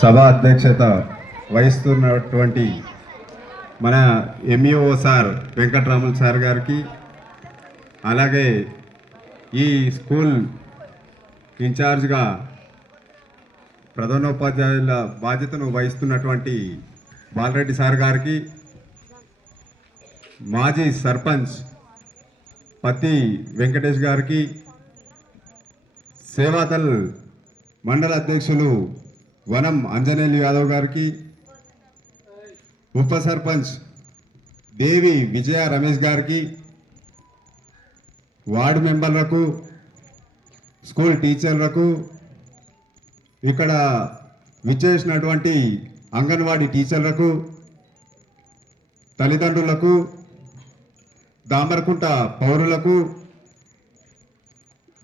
సభ అధ్యక్షత వహిస్తున్నటువంటి మన ఎంఈఓ సార్ వెంకట్రాములు సార్ గారికి, అలాగే ఈ స్కూల్ ఇన్ఛార్జ్గా ప్రధానోపాధ్యాయుల బాధ్యతను వహిస్తున్నటువంటి బాలరెడ్డి సార్ గారికి, మాజీ సర్పంచ్ పత్తి వెంకటేష్ గారికి, సేవాదల్ మండల అధ్యక్షులు వనం అంజనేయులు యాదవ్ గారికి, ఉప సర్పంచ్ దేవి విజయ రమేష్ గారికి, వార్డు మెంబర్లకు, స్కూల్ టీచర్లకు, ఇక్కడ విచ్చేసినటువంటి అంగన్వాడీ టీచర్లకు, తల్లిదండ్రులకు, దామరకుంట పౌరులకు,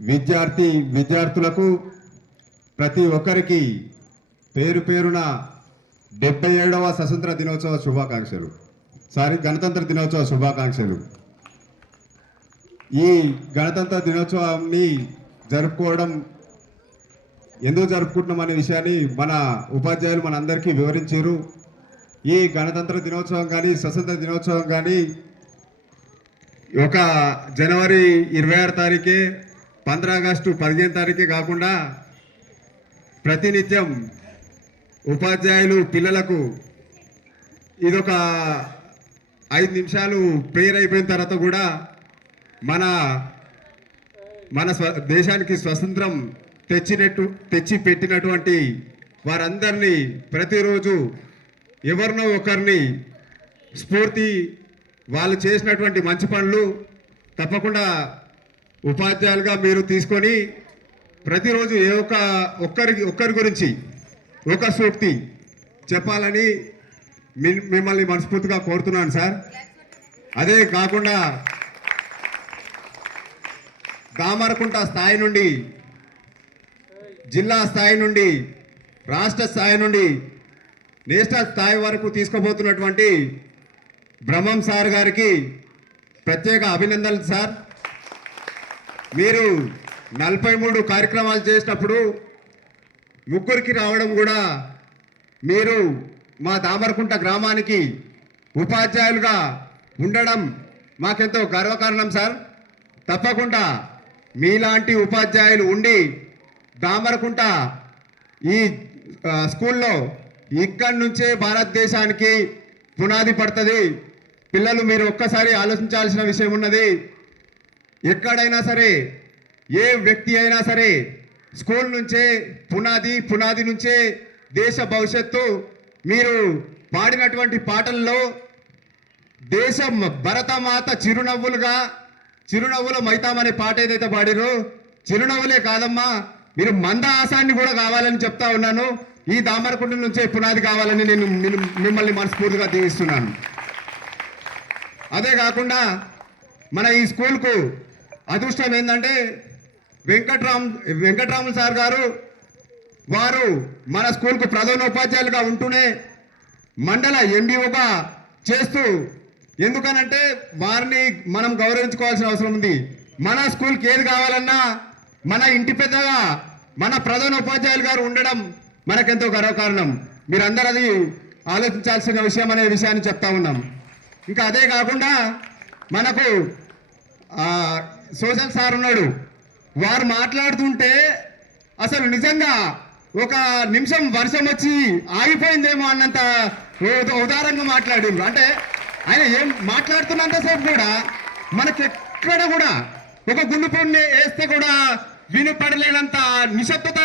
విద్యార్థులకు ప్రతి ఒక్కరికి పేరు పేరున 77వ స్వతంత్ర దినోత్సవ శుభాకాంక్షలు. గణతంత్ర దినోత్సవ శుభాకాంక్షలు. ఈ గణతంత్ర దినోత్సవాన్ని జరుపుకోవడం ఎందుకు జరుపుకుంటున్నాం అనే విషయాన్ని మన ఉపాధ్యాయులు మనందరికీ వివరించారు. ఈ గణతంత్ర దినోత్సవం కానీ స్వతంత్ర దినోత్సవం కానీ ఒక జనవరి 26 తారీఖే, 15 ఆగస్టు 15 తారీఖే కాకుండా ప్రతినిత్యం ఉపాధ్యాయులు పిల్లలకు ఇదొక 5 నిమిషాలు ప్రేయర్ అయిపోయిన తర్వాత కూడా మన దేశానికి స్వతంత్రం తెచ్చి పెట్టినటువంటి వారందరినీ ప్రతిరోజు ఎవరినో ఒకరిని స్ఫూర్తి, వాళ్ళు చేసినటువంటి మంచి పనులు తప్పకుండా ఉపాధ్యాయులుగా మీరు తీసుకొని ప్రతిరోజు ఒక్కరి గురించి ఒక సూక్తి చెప్పాలని మిమ్మల్ని మనస్ఫూర్తిగా కోరుతున్నాను సార్. అదే కాకుండా దామరకుంట స్థాయి నుండి, జిల్లా స్థాయి నుండి, రాష్ట్ర స్థాయి నుండి నేషనల్ స్థాయి వరకు తీసుకోబోతున్నటువంటి బ్రహ్మం సార్ గారికి ప్రత్యేక అభినందనలు సార్. మీరు 43 కార్యక్రమాలు చేసినప్పుడు ముగ్గురికి రావడం కూడా, మీరు మా దామరకుంట గ్రామానికి ఉపాధ్యాయులుగా ఉండడం మాకెంతో గర్వకారణం సార్. తప్పకుండా మీలాంటి ఉపాధ్యాయులు ఉండి దామరకుంట ఈ స్కూల్లో ఇక్కడి నుంచే భారతదేశానికి పునాది పడుతుంది. పిల్లలు మీరు ఒక్కసారి ఆలోచించాల్సిన విషయం ఉన్నది. ఎక్కడైనా సరే, ఏ వ్యక్తి అయినా సరే స్కూల్ నుంచే పునాది నుంచే దేశ భవిష్యత్తు. మీరు పాడినటువంటి పాటల్లో దేశం భరతమాత చిరునవ్వుల మైతామనే పాట ఏదైతే పాడిరో, చిరునవ్వులే కాదమ్మా, మీరు మందహాసాన్ని కూడా కావాలని చెప్తా ఉన్నాను. ఈ దామరకుంట నుంచే పునాది కావాలని నేను మిమ్మల్ని మనస్ఫూర్తిగా దీవిస్తున్నాను. అదే కాకుండా మన ఈ స్కూల్కు అదృష్టం ఏంటంటే వెంకట్రాములు సార్ గారు, వారు మన స్కూల్కు ప్రధానోపాధ్యాయులుగా ఉంటూనే మండల ఎంబీఓగా చేస్తూ, ఎందుకనంటే వారిని మనం గౌరవించుకోవాల్సిన అవసరం ఉంది. మన స్కూల్కి ఏది కావాలన్నా మన ఇంటి పెద్దగా మన ప్రధానోపాధ్యాయులు గారు ఉండడం మనకెంతో గర్వకారణం. మీరందరూ అది ఆలోచించాల్సిన విషయం అనే విషయాన్ని చెప్తా ఉన్నాం. ఇంకా అదే కాకుండా మనకు సోషల్ సార్ ఉన్నాడు. వారు మాట్లాడుతుంటే అసలు నిజంగా ఒక నిమిషం వర్షం వచ్చి ఆగిపోయిందేమో అన్నంత ఉదారంగా మాట్లాడిండ్రు. అంటే ఆయన ఏం మాట్లాడుతున్నంతసేపు కూడా మనకెక్కడ కూడా ఒక గుండు పొన్ను వేస్తే కూడా వినపడలేనంత నిశ్శబ్దత